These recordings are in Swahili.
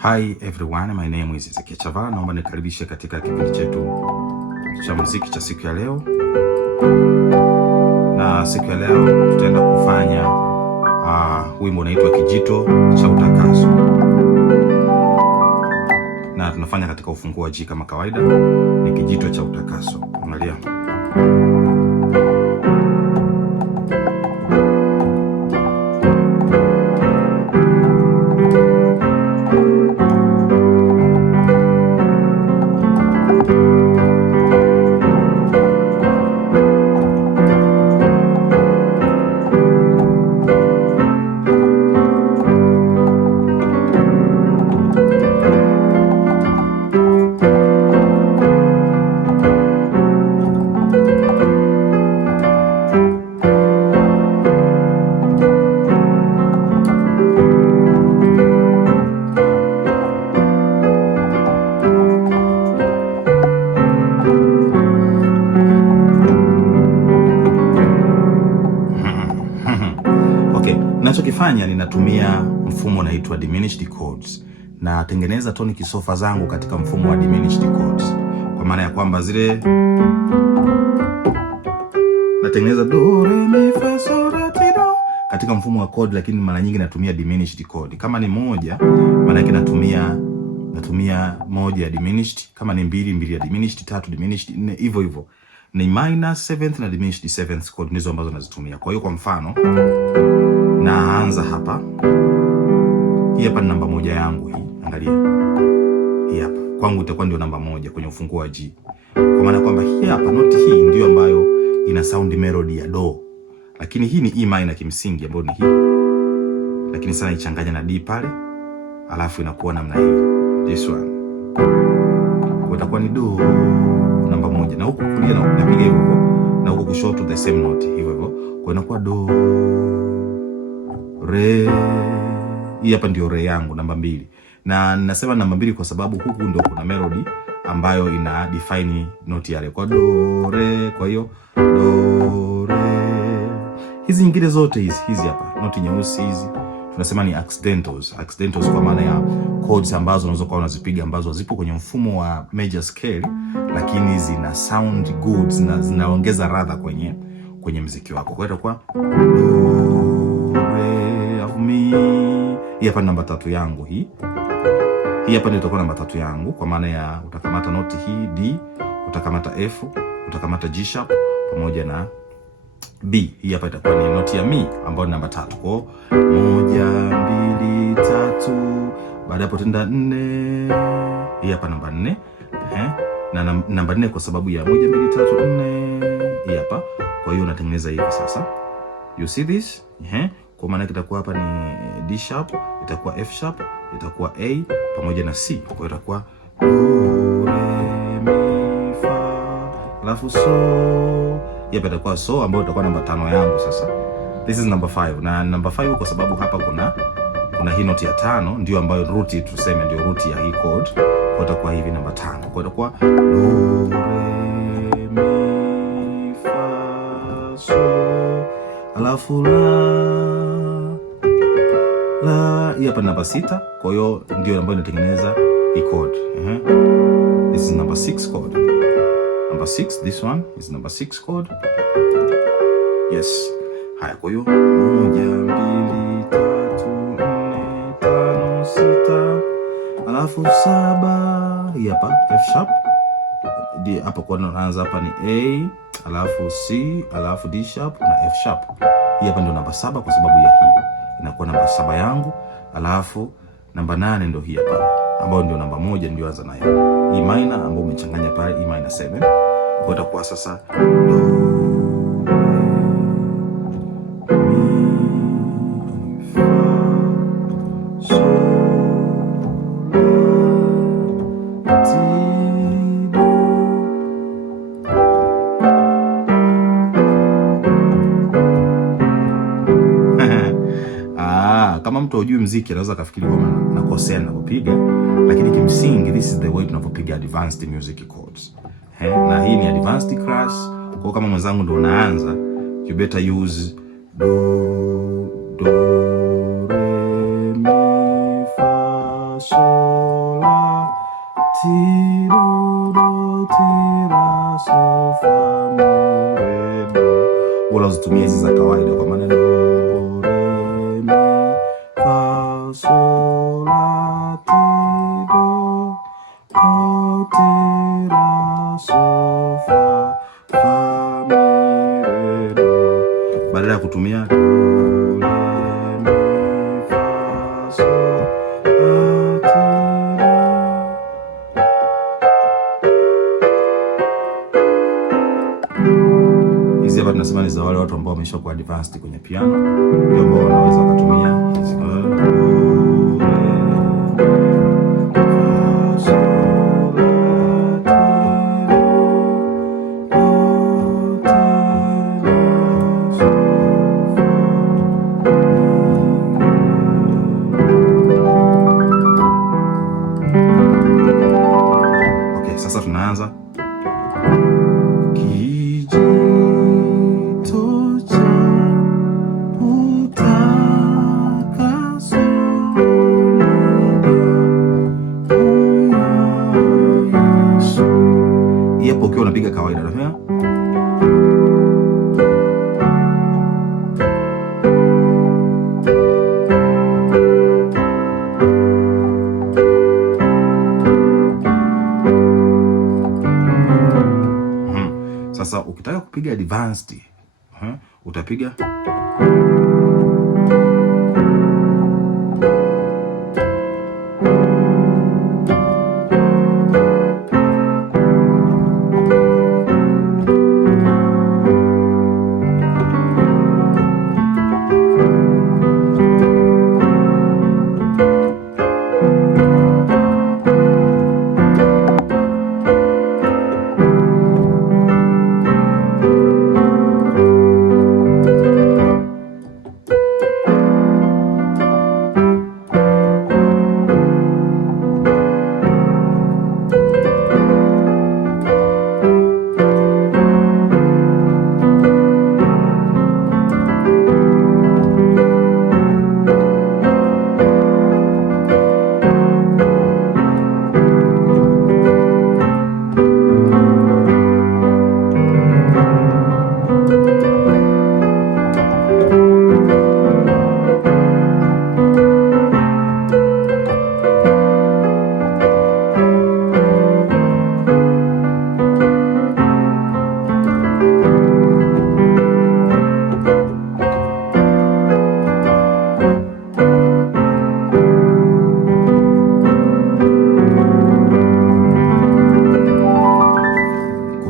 Hi everyone, my name is Ezekiel Chavala. Naomba nikaribishe katika kipindi chetu cha muziki cha siku ya leo. Na siku ya leo tutaenda kufanya wimbo unaitwa Kijito cha Utakaso. Na tunafanya katika ufunguo wa G kama kawaida. Ni Kijito cha Utakaso. Angalia. Ninachokifanya ninatumia mfumo unaitwa diminished chords. Na tengeneza tonic sofa zangu katika mfumo wa diminished chords. Kwa maana ya kwamba zile natengeneza do re mi fa sol la ti do katika mfumo wa chord, lakini mara nyingi natumia diminished chord. Kama ni moja, maana yake natumia moja ya diminished, kama ni mbili ya diminished, tatu diminished, nne hivyo. Ni minor 7th na diminished 7th chord ndizo ambazo nazitumia. Kwa hiyo kwa mfano naanza hapa. Hii hapa ni namba moja yangu hii. Angalia. Hii hapa. Kwangu itakuwa ndio namba moja kwenye ufunguo wa G. Kwa maana kwamba hii hapa noti hii ndio ambayo ina sound melody ya do. Lakini hii ni E minor kimsingi ambayo ni hii. Lakini sana ichanganya na D pale. Alafu inakuwa namna hii. This one. Kwa itakuwa ni do namba moja. Na huku kulia na napiga hivyo. Na huku kushoto the same note hivyo. Kwa inakuwa do re. Hii hapa ndio re yangu namba 2. Na ninasema namba 2 kwa sababu huku ndio kuna melody ambayo ina define note ya re. Kwa do re, kwa hiyo do re. Hizi nyingine zote hizi hapa note nyeusi hizi tunasema ni accidentals. Accidentals kwa maana ya chords ambazo unaweza kuwa unazipiga ambazo zipo kwenye mfumo wa major scale, lakini zina sound good, zinaongeza radha kwenye muziki wako. Kwa hiyo itakuwa do re of me. Hii hapa namba 3 yangu hii. Hii hapa ndio itakuwa namba 3 yangu, kwa maana ya utakamata noti hii D, utakamata F, utakamata G sharp pamoja na B. Hii hapa itakuwa ni noti ya mi ambayo ni namba 3. Kwa 1 2 3, baada hapo tenda 4. Hii hapa namba 4. Na namba 4 kwa sababu ya 1 2 3 4. Hii hapa. Kwa hiyo unatengeneza hivi sasa. You see this? Kwa maana itakuwa hapa ni D sharp, itakuwa F sharp, itakuwa A pamoja na C. Kwa hiyo itakuwa do re mi fa, alafu so. Hapa itakuwa so ambayo itakuwa namba 5 yangu sasa. This is number 5. Na number 5 kwa sababu hapa kuna hii note ya 5 ndio ambayo root, tuseme ndio root ya hii chord. Kwa itakuwa hivi namba 5. Kwa itakuwa do re mi fa so, alafu la hii hapa namba 6. Kwa hiyo ndio ambayo inatengeneza hii chord. This is number 6 chord. Number 6, this one is number 6 chord. Yes. Haya, kwa hiyo 1 2 3 4 5 6, alafu 7. Hii hapa F sharp. D hapa kwa naanza hapa ni A, alafu C, alafu D sharp na F sharp. Hii hapa ndio namba 7 kwa sababu ya hii. Inakuwa namba 7 yangu, alafu namba 8 ndio hii hapa ambayo ndio namba 1 ndio anza nayo. E minor ambayo umechanganya pale E minor 7. Kwa itakuwa sasa do mi fa so la ti do. Kama mtu hujui muziki anaweza kafikiri kwamba nakosea ninapopiga, lakini kimsingi this is the way tunapopiga advanced music chords. Na hii ni advanced class. Kwa kama mwenzangu ndo unaanza, you better use do re mi fa so sol la ti do ti la sol fa mi re do. Badala ya kutumia do re mi fa sol la ti do. Hizi hapa tunasema ni za wale watu ambao wameshakuwa advanced kwenye piano, ndio ambao wanaweza kutumia hizi. Okay, sasa tunaanza ukiwa unapiga kawaida na sasa ukitaka kupiga advanced utapiga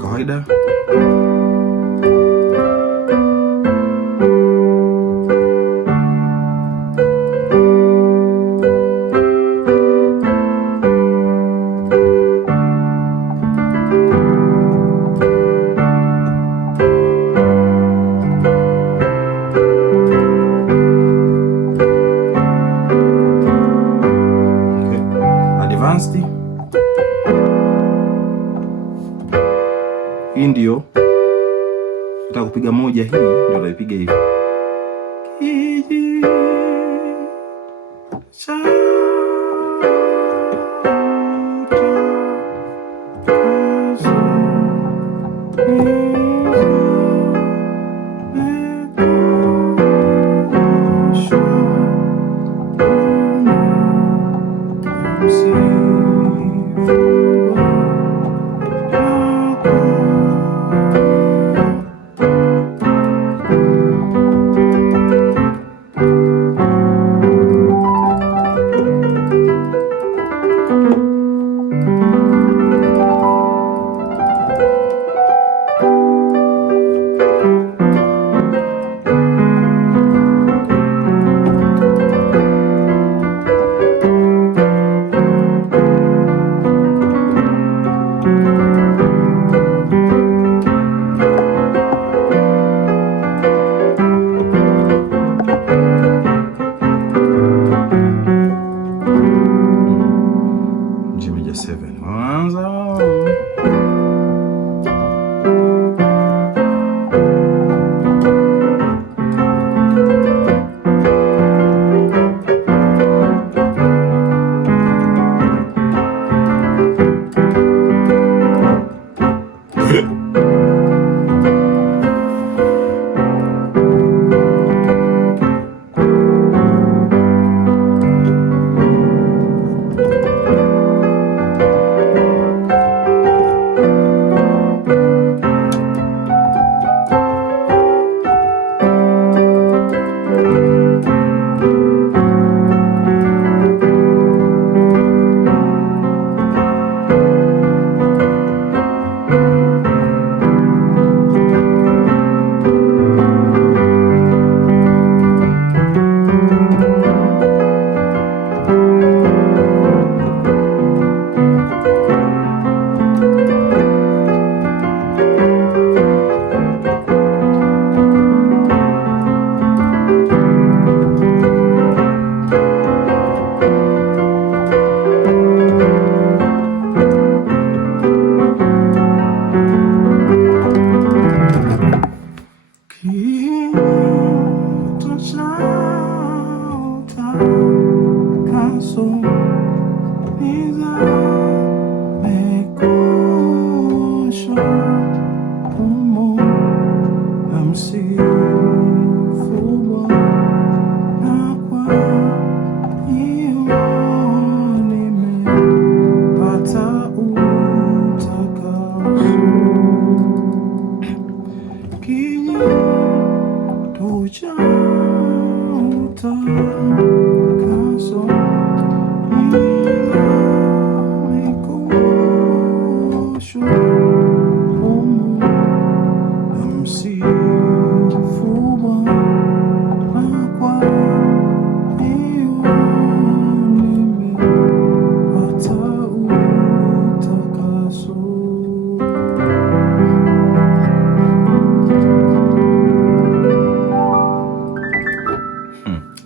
kawaida. Advanced. Hii ndio nataka kupiga moja, hii ndio utaipiga hivi.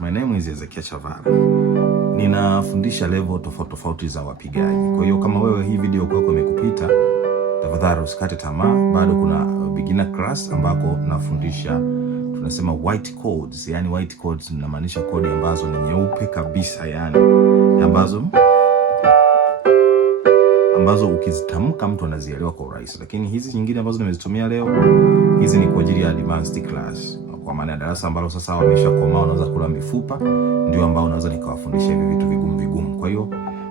My name is Ezekiel Chavala. Ninafundisha level tofauti za wapigaji. Kwa hiyo kama wewe hii video kwako imekupita, tafadhali usikate tamaa. Bado kuna beginner class ambako nafundisha, tunasema white chords. Yani white chords inamaanisha kodi ambazo ni nyeupe kabisa, yani ambazo ukizitamka mtu anazielewa kwa urahisi. Lakini hizi nyingine ambazo nimezitumia leo, hizi ni kwa ajili ya advanced class, kwa maana ya darasa ambalo sasa wameshakomaa, wanaweza kula mifupa, ndio ambao unaweza nikawafundisha hivi vitu vigumu. Kwa hiyo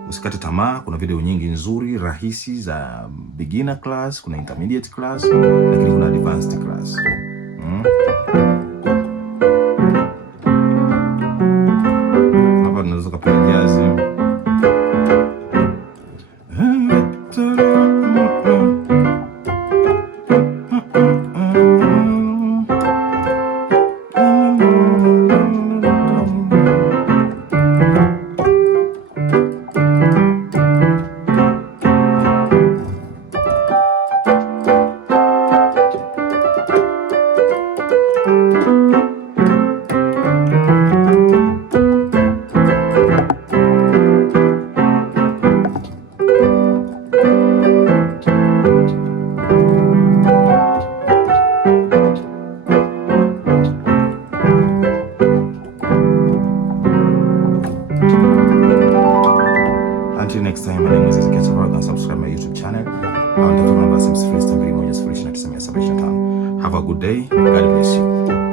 usikate tamaa, kuna video nyingi nzuri rahisi za beginner class, kuna intermediate class, lakini kuna advanced class. Hapa tunaweza kupiga jazz. Until next time, my name is Ezekiel Chavala. Subscribe my YouTube channel. Have a good day. God bless you.